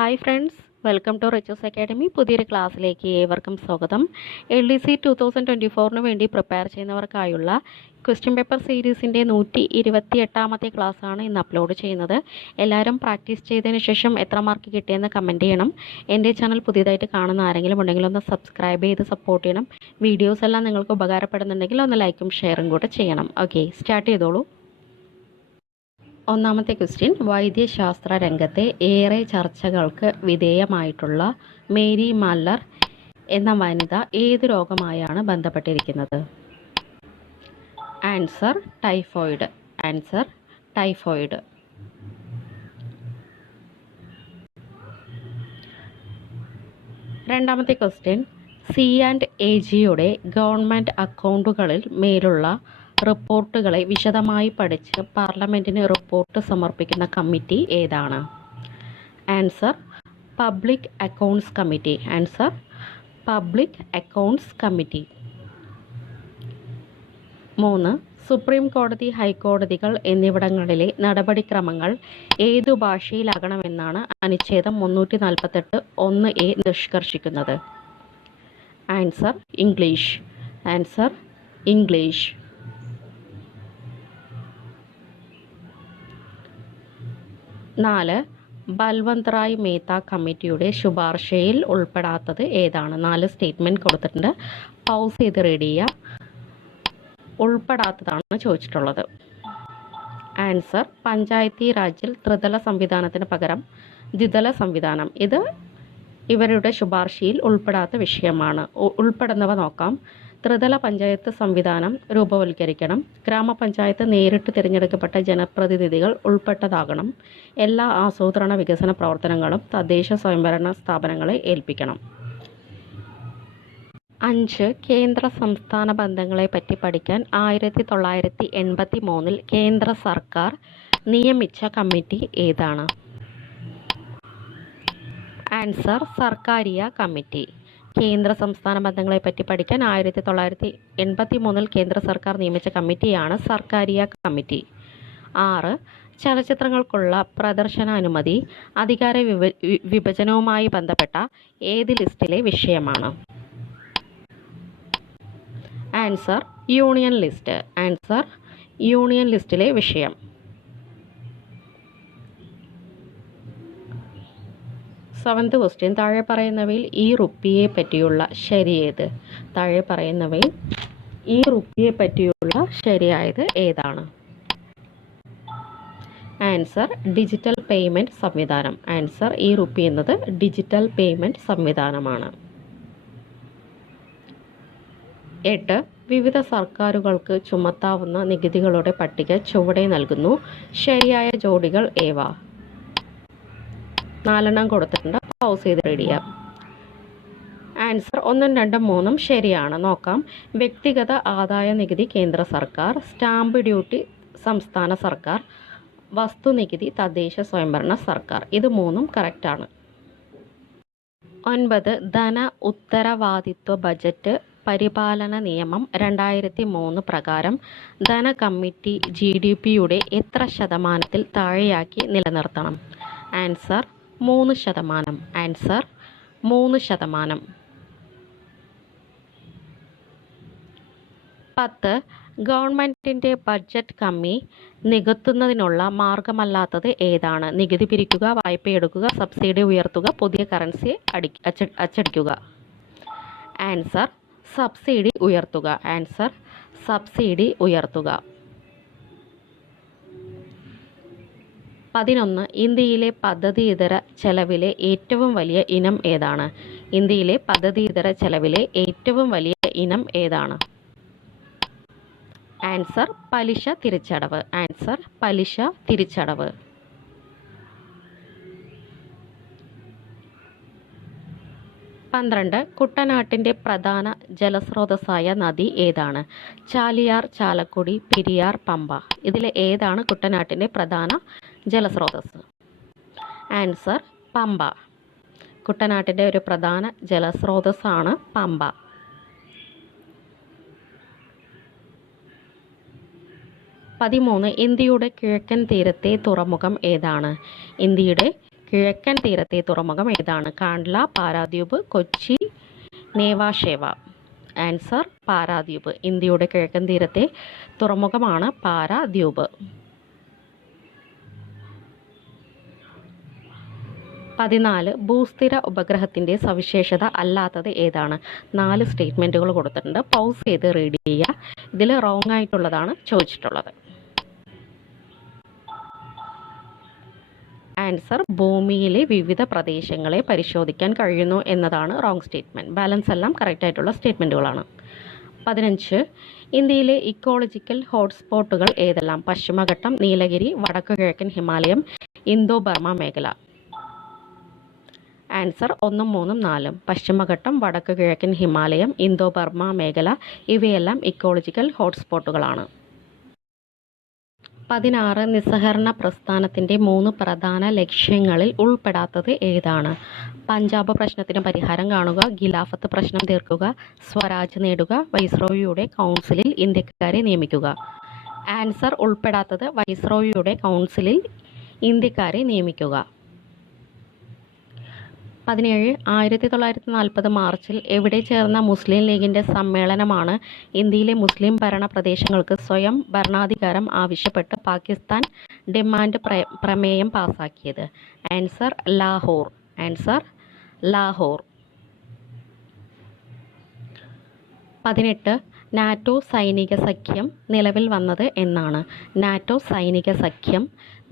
Hi friends, welcome to Riches Academy. പുതിയൊരു ക്ലാസ്സിലേക്ക് ഏവർക്കും സ്വാഗതം. LDC 2024 വേണ്ടി പ്രിപ്പയർ ചെയ്യുന്നവർക്കായുള്ള ക്വസ്റ്റ്യൻ പേപ്പർ സീരീസിൻ്റെ 128ാമത്തെ ക്ലാസ്സാണ് ഇന്ന് അപ്ലോഡ് ചെയ്യുന്നത്. എല്ലാവരും പ്രാക്ടീസ് ചെയ്തതിന് ശേഷം എത്ര മാർക്ക് കിട്ടിയെന്ന് കമൻറ്റ് ചെയ്യണം. എൻ്റെ ചാനൽ പുതിയതായിട്ട് കാണുന്ന ആരെങ്കിലും ഉണ്ടെങ്കിൽ ഒന്ന് സബ്സ്ക്രൈബ് ചെയ്ത് സപ്പോർട്ട് ചെയ്യണം. വീഡിയോസ് എല്ലാം നിങ്ങൾക്ക് ഉപകാരപ്പെടുന്നുണ്ടെങ്കിൽ ഒന്ന് ലൈക്കും ഷെയറും കൂടെ ചെയ്യണം. ഓക്കെ, സ്റ്റാർട്ട് ചെയ്തോളൂ. ഒന്നാമത്തെ ക്വസ്റ്റ്യൻ, വൈദ്യശാസ്ത്ര രംഗത്തെ ഏറെ ചർച്ചകൾക്ക് വിധേയമായിട്ടുള്ള മേരി മല്ലർ എന്ന വനിത ഏത് രോഗമായാണ് ബന്ധപ്പെട്ടിരിക്കുന്നത്? Answer typhoid. Answer typhoid. രണ്ടാമത്തെ ക്വസ്റ്റ്യൻ, C&AGയുടെ ഗവൺമെൻറ് അക്കൗണ്ടുകളിൽ മേലുള്ള റിപ്പോർട്ടുകളെ വിശദമായി പഠിച്ച് പാർലമെൻറ്റിന് റിപ്പോർട്ട് സമർപ്പിക്കുന്ന കമ്മിറ്റി ഏതാണ്? Answer public accounts committee. Answer public accounts committee. 3. Supreme കോടതി, ഹൈക്കോടതികൾ എന്നിവിടങ്ങളിലെ നടപടിക്രമങ്ങൾ ഏതു ഭാഷയിലാകണമെന്നാണ് അനുച്ഛേദം 348(1)(a) നിഷ്കർഷിക്കുന്നത്? Answer English. Answer English. 4. Balwant Rai Mehta കമ്മിറ്റിയുടെ ശുപാർശയിൽ ഉൾപ്പെടാത്തത് ഏതാണ്? 4 സ്റ്റേറ്റ്മെൻറ്റ് കൊടുത്തിട്ടുണ്ട്, പൗസ് ചെയ്ത് റീഡ് ചെയ്യുക. ഉൾപ്പെടാത്തതാണ് ചോദിച്ചിട്ടുള്ളത്. ആൻസർ പഞ്ചായത്തി രാജിൽ ത്രിതല സംവിധാനത്തിന് പകരം ദ്വിതല സംവിധാനം. ഇത് ഇവരുടെ ശുപാർശയിൽ ഉൾപ്പെടാത്ത വിഷയമാണ്. ഉൾപ്പെടുന്നവ നോക്കാം. ത്രിതല പഞ്ചായത്ത് സംവിധാനം രൂപവൽക്കരിക്കണം. ഗ്രാമപഞ്ചായത്ത് നേരിട്ട് തിരഞ്ഞെടുക്കപ്പെട്ട ജനപ്രതിനിധികൾ ഉൾപ്പെട്ടതാകണം. എല്ലാ ആസൂത്രണ വികസന പ്രവർത്തനങ്ങളും തദ്ദേശ സ്വയംഭരണ സ്ഥാപനങ്ങളെ ഏൽപ്പിക്കണം. 5. കേന്ദ്ര സംസ്ഥാന ബന്ധങ്ങളെ പറ്റി പഠിക്കാൻ 1983 കേന്ദ്ര സർക്കാർ നിയമിച്ച കമ്മിറ്റി ഏതാണ്? Answer Sarkaria committee. കേന്ദ്ര സംസ്ഥാന ബന്ധങ്ങളെ പറ്റി പഠിക്കാൻ 1983 കേന്ദ്ര സർക്കാർ നിയമിച്ച കമ്മിറ്റിയാണ് സർക്കാരിയ കമ്മിറ്റി. 6. ചലച്ചിത്രങ്ങൾക്കുള്ള പ്രദർശന അനുമതി അധികാര വിഭജനവുമായി ബന്ധപ്പെട്ട ഏത് ലിസ്റ്റിലെ വിഷയമാണ്? Answer union list. Answer union ലിസ്റ്റിലെ വിഷയം. 7th ക്വസ്റ്റ്യൻ, താഴെ പറയുന്നവയിൽ ഈ റുപ്പിയെ പറ്റിയുള്ള ശരിയേത്? താഴെ പറയുന്നവയിൽ ഈ റുപ്പിയെ പറ്റിയുള്ള ശരിയായത് ഏതാണ്? ആൻസർ ഡിജിറ്റൽ പേയ്മെൻറ്റ് സംവിധാനം. ആൻസർ ഈ റുപ്പി എന്നത് ഡിജിറ്റൽ പേയ്മെൻറ്റ് സംവിധാനമാണ്. 8. വിവിധ സർക്കാരുകൾക്ക് ചുമത്താവുന്ന നികുതികളുടെ പട്ടിക ചുവടെ നൽകുന്നു. ശരിയായ ജോഡികൾ ഏവ? 4 കൊടുത്തിട്ടുണ്ട്, പൗസ് ചെയ്ത് റീഡ് ചെയ്യാം. ആൻസർ 1, 2, 3 ശരിയാണ്. നോക്കാം. വ്യക്തിഗത ആദായ നികുതി കേന്ദ്ര സർക്കാർ, സ്റ്റാമ്പ് ഡ്യൂട്ടി സംസ്ഥാന സർക്കാർ, വസ്തുനികുതി തദ്ദേശ സ്വയംഭരണ സർക്കാർ. ഇത് 3 കറക്റ്റാണ്. 9. ധന ഉത്തരവാദിത്വ ബജറ്റ് പരിപാലന നിയമം 2003 പ്രകാരം ധന കമ്മിറ്റി GDPയുടെ എത്ര ശതമാനത്തിൽ താഴെയാക്കി നിലനിർത്തണം? ആൻസർ 3%. ആൻസർ 3%. 10. ഗവൺമെൻറ്റിൻ്റെ ബഡ്ജറ്റ് കമ്മി നികത്തുന്നതിനുള്ള മാർഗമല്ലാത്തത് ഏതാണ്? നികുതി പിരിക്കുക, വായ്പയെടുക്കുക, സബ്സിഡി ഉയർത്തുക, പുതിയ കറൻസി അച്ചടിക്കുക. ആൻസർ സബ്സിഡി ഉയർത്തുക. ആൻസർ സബ്സിഡി ഉയർത്തുക. 11. ഇന്ത്യയിലെ പദ്ധതിയിതര ചെലവിലെ ഏറ്റവും വലിയ ഇനം ഏതാണ്? ഇന്ത്യയിലെ പദ്ധതിയിതര ചെലവിലെ ഏറ്റവും വലിയ ഇനം ഏതാണ്? ആൻസർ പലിശ തിരിച്ചടവ്. ആൻസർ പലിശ തിരിച്ചടവ്. 12. കുട്ടനാട്ടിൻ്റെ പ്രധാന ജലസ്രോതസ്സായ നദി ഏതാണ്? ചാലിയാർ, ചാലക്കുടി, പെരിയാർ, പമ്പ. ഇതിൽ ഏതാണ് കുട്ടനാട്ടിൻ്റെ പ്രധാന ജലസ്രോതസ്? ആൻസർ പമ്പ. കുട്ടനാട്ടിൻ്റെ ഒരു പ്രധാന ജലസ്രോതസ്സാണ് പമ്പ. 13. ഇന്ത്യയുടെ കിഴക്കൻ തീരത്തെ തുറമുഖം ഏതാണ്? ഇന്ത്യയുടെ കിഴക്കൻ തീരത്തെ തുറമുഖം ഏതാണ്? കാണ്ട്ല, പാരാദ്വീപ്, കൊച്ചി, നേവാഷേവ. ആൻസർ പാരാദ്വീപ്. ഇന്ത്യയുടെ കിഴക്കൻ തീരത്തെ തുറമുഖമാണ് പാരാദ്വീപ്. 14 ഭൂസ്ഥിര ഉപഗ്രഹത്തിൻ്റെ സവിശേഷത അല്ലാത്തത് ഏതാണ്? 4 സ്റ്റേറ്റ്മെൻറ്റുകൾ കൊടുത്തിട്ടുണ്ട്. പൗസ് ചെയ്ത് റീഡ് ചെയ്യുക. ഇതിൽ റോങ് ആയിട്ടുള്ളതാണ് ചോദിച്ചിട്ടുള്ളത്. ആൻസർ ഭൂമിയിലെ വിവിധ പ്രദേശങ്ങളെ പരിശോധിക്കാൻ കഴിയുന്നു എന്നതാണ് റോങ് സ്റ്റേറ്റ്മെൻറ്റ്. ബാലൻസ് എല്ലാം കറക്റ്റ് ആയിട്ടുള്ള സ്റ്റേറ്റ്മെൻറ്റുകളാണ്. 15 ഇന്ത്യയിലെ ഇക്കോളജിക്കൽ ഹോട്ട്സ്പോട്ടുകൾ ഏതെല്ലാം? പശ്ചിമഘട്ടം, നീലഗിരി, വടക്കു കിഴക്കൻ ഹിമാലയം, ഇന്തോ ബർമ മേഖല. ആൻസർ 1, 3, 4. പശ്ചിമഘട്ടം, വടക്കു കിഴക്കൻ ഹിമാലയം, ഇന്തോ ബർമ മേഖല ഇവയെല്ലാം ഇക്കോളജിക്കൽ ഹോട്ട്സ്പോട്ടുകളാണ്. 16 നിസ്സഹകരണ പ്രസ്ഥാനത്തിൻ്റെ 3 പ്രധാന ലക്ഷ്യങ്ങളിൽ ഉൾപ്പെടാത്തത് ഏതാണ്? പഞ്ചാബ് പ്രശ്നത്തിന് പരിഹാരം കാണുക, ഖിലാഫത്ത് പ്രശ്നം തീർക്കുക, സ്വരാജ് നേടുക, വൈസ്രോയിയുടെ കൗൺസിലിൽ ഇന്ത്യക്കാരെ നിയമിക്കുക. ആൻസർ ഉൾപ്പെടാത്തത് വൈസ്രോയിയുടെ കൗൺസിലിൽ ഇന്ത്യക്കാരെ നിയമിക്കുക. 17 1940 മാർച്ചിൽ എവിടെ ചേർന്ന മുസ്ലിം ലീഗിൻ്റെ സമ്മേളനമാണ് ഇന്ത്യയിലെ മുസ്ലിം ഭരണ പ്രദേശങ്ങൾക്ക് സ്വയം ഭരണാധികാരം ആവശ്യപ്പെട്ട് പാകിസ്ഥാൻ ഡിമാൻഡ് പ്രമേയം പാസാക്കിയത്? Answer Lahore. Answer Lahore. 18 NATO സൈനിക സഖ്യം നിലവിൽ വന്നത് എന്നാണ്? നാറ്റോ സൈനിക സഖ്യം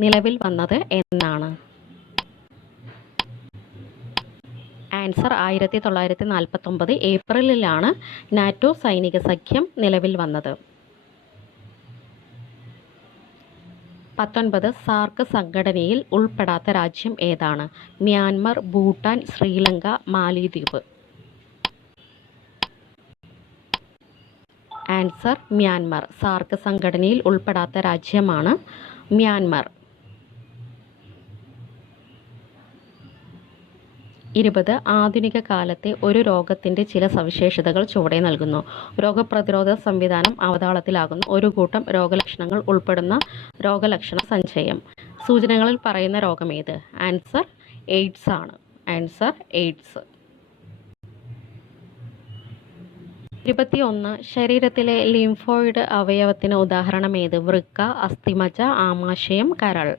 നിലവിൽ വന്നത് എന്നാണ്? ആൻസർ 1949 ഏപ്രിലിലാണ് നാറ്റോ സൈനിക സഖ്യം നിലവിൽ വന്നത്. 19 സാർക്ക് സംഘടനയിൽ ഉൾപ്പെടാത്ത രാജ്യം ഏതാണ്? മ്യാൻമർ, ഭൂട്ടാൻ, ശ്രീലങ്ക, മാലിദ്വീപ്. Answer Myanmar. സാർക്ക് സംഘടനയിൽ ഉൾപ്പെടാത്ത രാജ്യമാണ് മ്യാൻമർ. 20 ആധുനിക കാലത്തെ ഒരു രോഗത്തിൻ്റെ ചില സവിശേഷതകൾ ചുവടെ നൽകുന്നു. രോഗപ്രതിരോധ സംവിധാനം അവതാളത്തിലാകുന്നു. ഒരു കൂട്ടം രോഗലക്ഷണങ്ങൾ ഉൾപ്പെടുന്ന രോഗലക്ഷണ സഞ്ചയം. സൂചനകളിൽ പറയുന്ന രോഗമേത്? ആൻസർ എയ്ഡ്സ് ആണ്. Answer AIDS. 21 ശരീരത്തിലെ ലിംഫോയിഡ് അവയവത്തിന് ഉദാഹരണമേത്? വൃക്ക, അസ്ഥിമജ്ജ, ആമാശയം, കരൾ.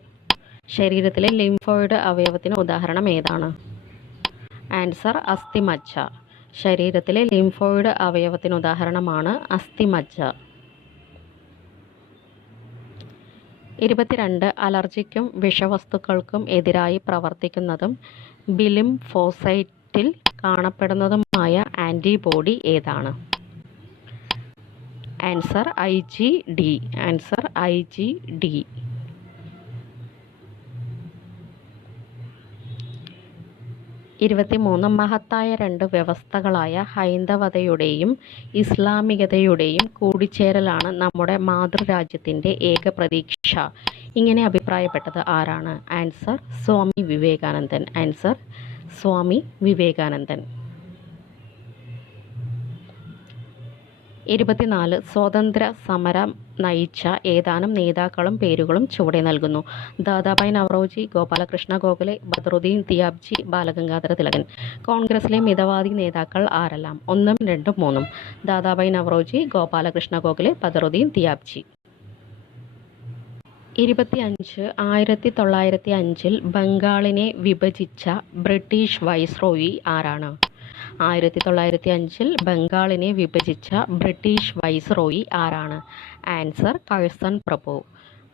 ശരീരത്തിലെ ലിംഫോയിഡ് അവയവത്തിന് ഉദാഹരണം ഏതാണ്? ആൻസർ അസ്ഥിമജ്ജ. ശരീരത്തിലെ ലിംഫോയിഡ് അവയവത്തിന് ഉദാഹരണമാണ് അസ്ഥിമജ്ജ. 22 അലർജിക്കും വിഷവസ്തുക്കൾക്കും എതിരായി പ്രവർത്തിക്കുന്നതും ബിലിംഫോസൈറ്റിൽ കാണപ്പെടുന്നതുമായ ആൻറ്റിബോഡി ഏതാണ്? Answer IgD. Answer IgD. 23 മഹത്തായ 2 വ്യവസ്ഥകളായ ഹൈന്ദവതയുടെയും ഇസ്ലാമികതയുടെയും കൂടിച്ചേരലാണ് നമ്മുടെ മാതൃരാജ്യത്തിൻ്റെ ഏക പ്രതീക്ഷ. ഇങ്ങനെ അഭിപ്രായപ്പെട്ടത് ആരാണ്? ആൻസർ സ്വാമി വിവേകാനന്ദൻ. ആൻസർ സ്വാമി വിവേകാനന്ദൻ. 24 സ്വാതന്ത്ര്യ സമരം നയിച്ച ഏതാനും നേതാക്കളും പേരുകളും ചുവടെ നൽകുന്നു. ദാദാഭായ് നവറോജി, ഗോപാലകൃഷ്ണ ഗോഖലെ, ബദറുദ്ദീൻ ദിയാബ്ജി, ബാലഗംഗാധര തിലകൻ. കോൺഗ്രസിലെ മിതവാദി നേതാക്കൾ ആരെല്ലാം? 1, 2, 3. ദാദാഭായ് നവറോജി, ഗോപാലകൃഷ്ണ ഗോഖലെ, ബദറുദ്ദീൻ ദിയാബ്ജി. 25 1905 ബംഗാളിനെ വിഭജിച്ച ബ്രിട്ടീഷ് വൈസ്രോയി ആരാണ്? 1905 ബംഗാളിനെ വിഭജിച്ച ബ്രിട്ടീഷ് വൈസ്രോയി ആരാണ്? ആൻസർ കഴ്സൺ പ്രഭു.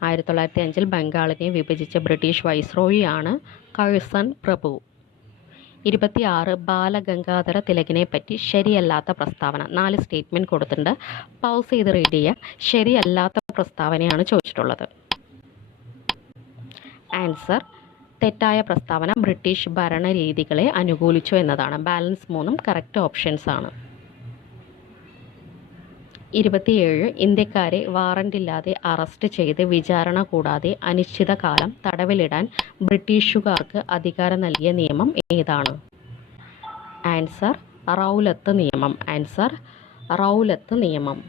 1905 ബംഗാളിനെ വിഭജിച്ച ബ്രിട്ടീഷ് വൈസ്രോയി ആണ് കഴ്സൺ പ്രഭു. 26 ബാലഗംഗാധര തിലകനെ പറ്റി ശരിയല്ലാത്ത പ്രസ്താവന. 4 സ്റ്റേറ്റ്മെൻറ്റ് കൊടുത്തിട്ടുണ്ട്. പൗസ് ചെയ്ത് റീഡ് ചെയ്യുക. ശരിയല്ലാത്ത പ്രസ്താവനയാണ് ചോദിച്ചിട്ടുള്ളത്. ആൻസർ തെറ്റായ പ്രസ്താവന ബ്രിട്ടീഷ് ഭരണരീതികളെ അനുകൂലിച്ചു എന്നതാണ്. ബാലൻസ് 3 കറക്റ്റ് ഓപ്ഷൻസ് ആണ്. 27 ഇന്ത്യക്കാരെ വാറണ്ടില്ലാതെ അറസ്റ്റ് ചെയ്ത് വിചാരണ കൂടാതെ അനിശ്ചിതകാലം തടവിലിടാൻ ബ്രിട്ടീഷുകാർക്ക് അധികാരം നൽകിയ നിയമം ഏതാണ്? ആൻസർ റൗലത്ത് നിയമം. ആൻസർ റൗലത്ത് നിയമം.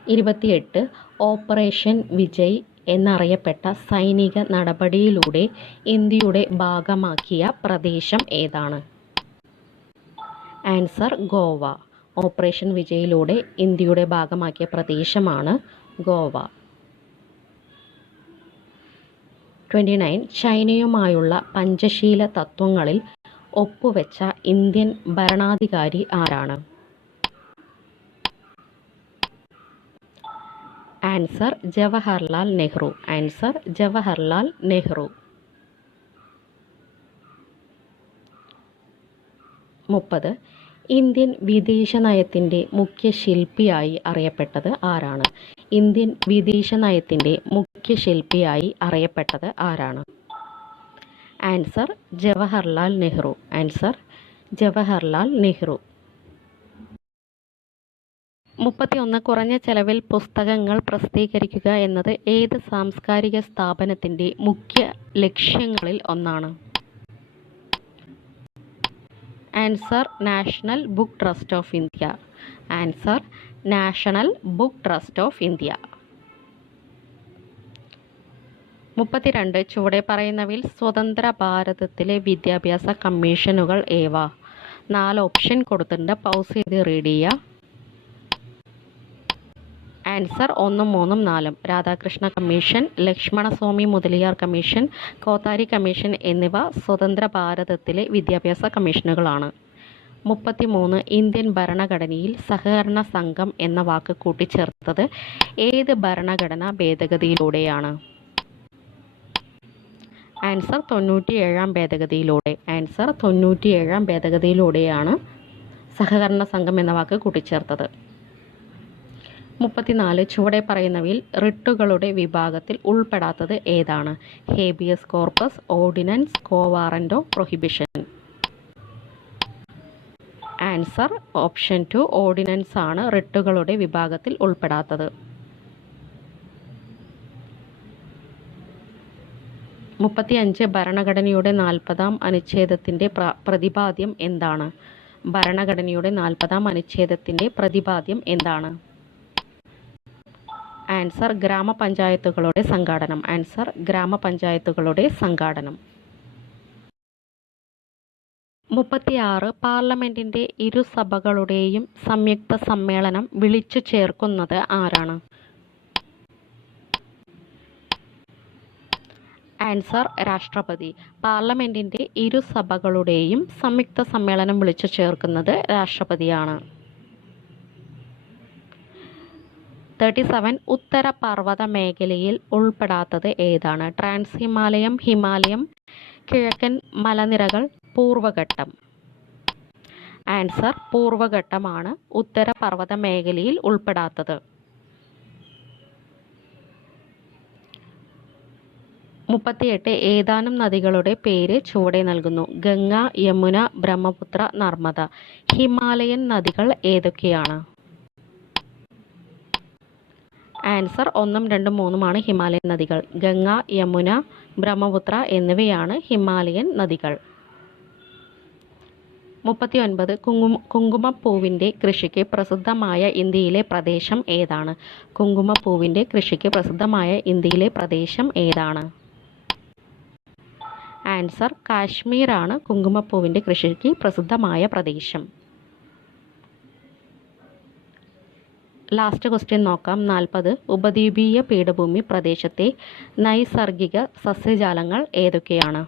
28 28 ഓപ്പറേഷൻ വിജയ് എന്നറിയപ്പെട്ട സൈനിക നടപടിയിലൂടെ ഇന്ത്യയുടെ ഭാഗമാക്കിയ പ്രദേശം ഏതാണ്? ആൻസർ ഗോവ. ഓപ്പറേഷൻ വിജയിലൂടെ ഇന്ത്യയുടെ ഭാഗമാക്കിയ പ്രദേശമാണ് ഗോവ. 29 ചൈനയുമായുള്ള പഞ്ചശീല തത്വങ്ങളിൽ ഒപ്പുവെച്ച ഇന്ത്യൻ ഭരണാധികാരി ആരാണ്? Answer Jawaharlal Nehru. Answer Jawaharlal Nehru. 30 Indian വിദേശ നയത്തിൻ്റെ മുഖ്യ ശില്പിയായി അറിയപ്പെട്ടത് ആരാണ്? ഇന്ത്യൻ വിദേശ നയത്തിൻ്റെ മുഖ്യ ശില്പിയായി അറിയപ്പെട്ടത് ആരാണ്? ആൻസർ ജവഹർലാൽ നെഹ്റു. ആൻസർ ജവഹർലാൽ നെഹ്റു. 31 കുറഞ്ഞ ചെലവിൽ പുസ്തകങ്ങൾ പ്രസിദ്ധീകരിക്കുക എന്നത് ഏത് സാംസ്കാരിക സ്ഥാപനത്തിൻ്റെ മുഖ്യ ലക്ഷ്യങ്ങളിൽ ഒന്നാണ്? Answer national book trust of India. Answer national book trust of India. 32 ചുവടെ പറയുന്നവയിൽ സ്വതന്ത്ര ഭാരതത്തിലെ വിദ്യാഭ്യാസ കമ്മീഷനുകൾ ഏവ? 4 ഓപ്ഷൻ കൊടുത്തിട്ടുണ്ട്, പൗസ് ചെയ്ത് റീഡ് ചെയ്യുക. Answer 1, 3, 4. Radhakrishna commission, Lakshmanaswami Mudaliar commission, Kothari commission എന്നിവ സ്വതന്ത്ര ഭാരതത്തിലെ വിദ്യാഭ്യാസ കമ്മീഷനുകളാണ്. 33 ഇന്ത്യൻ ഭരണഘടനയിൽ സഹകരണ സംഘം എന്ന വാക്ക് കൂട്ടിച്ചേർത്തത് ഏത് ഭരണഘടനാ ഭേദഗതിയിലൂടെയാണ്? ആൻസർ 97-ാം ഭേദഗതിയിലൂടെ. ആൻസർ 97-ാം ഭേദഗതിയിലൂടെയാണ് സഹകരണ സംഘം എന്ന വാക്ക് കൂട്ടിച്ചേർത്തത്. 34 ചുവടെ പറയുന്നവയിൽ റിട്ടുകളുടെ വിഭാഗത്തിൽ ഉൾപ്പെടാത്തത് ഏതാണ്? Habeas corpus, ordinance, കോവാറന്റോ, prohibition. Answer option 2 ordinance ആണ് റിട്ടുകളുടെ വിഭാഗത്തിൽ ഉൾപ്പെടാത്തത്. 35 ഭരണഘടനയുടെ 40-ാം അനുച്ഛേദത്തിൻ്റെ പ്രതിപാദ്യം എന്താണ്? ഭരണഘടനയുടെ 40-ാം അനുച്ഛേദത്തിൻ്റെ പ്രതിപാദ്യം എന്താണ്? ആൻസർ ഗ്രാമപഞ്ചായത്തുകളുടെ സംഘാടനം. ആൻസർ ഗ്രാമപഞ്ചായത്തുകളുടെ സംഘാടനം. 36 പാർലമെന്റിന്റെ ഇരുസഭകളുടെയും സംയുക്ത സമ്മേളനം വിളിച്ചു ചേർക്കുന്നത് ആരാണ്? ആൻസർ രാഷ്ട്രപതി. പാർലമെന്റിന്റെ ഇരുസഭകളുടെയും സംയുക്ത സമ്മേളനം വിളിച്ചു ചേർക്കുന്നത് രാഷ്ട്രപതിയാണ്. 37 ഉത്തര പർവ്വത മേഖലയിൽ ഉൾപ്പെടാത്തത് ഏതാണ്? ട്രാൻസ് ഹിമാലയം, ഹിമാലയം, കിഴക്കൻ മലനിരകൾ, പൂർവഘട്ടം. ആൻസർ പൂർവഘട്ടമാണ് ഉത്തര പർവ്വത മേഖലയിൽ ഉൾപ്പെടാത്തത്. 38 ഏതാനും നദികളുടെ പേര് ചുവടെ നൽകുന്നു. ഗംഗ, യമുന, ബ്രഹ്മപുത്ര, നർമ്മദ. ഹിമാലയൻ നദികൾ ഏതൊക്കെയാണ്? ആൻസർ 1, 2, 3 ഹിമാലയൻ നദികൾ. ഗംഗ, യമുന, ബ്രഹ്മപുത്ര എന്നിവയാണ് ഹിമാലയൻ നദികൾ. 39 കുങ്കുമപ്പൂവിൻ്റെ കൃഷിക്ക് പ്രസിദ്ധമായ ഇന്ത്യയിലെ പ്രദേശം ഏതാണ്? കുങ്കുമപ്പൂവിൻ്റെ കൃഷിക്ക് പ്രസിദ്ധമായ ഇന്ത്യയിലെ പ്രദേശം ഏതാണ്? ആൻസർ കാശ്മീരാണ് കുങ്കുമപ്പൂവിൻ്റെ കൃഷിക്ക് പ്രസിദ്ധമായ പ്രദേശം. ലാസ്റ്റ് ക്വസ്റ്റ്യൻ നോക്കാം. 40 ഉപദ്വീപീയ പീഠഭൂമി പ്രദേശത്തെ നൈസർഗിക സസ്യജാലങ്ങൾ ഏതൊക്കെയാണ്?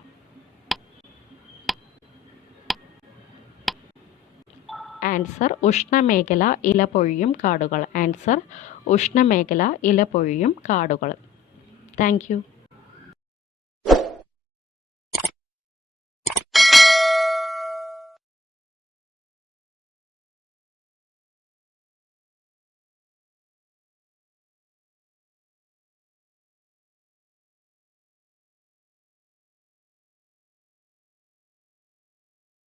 ആൻസർ ഉഷ്ണമേഖല ഇലപൊഴിയും കാടുകൾ. ആൻസർ ഉഷ്ണമേഖല ഇലപൊഴിയും കാടുകൾ. Thank you.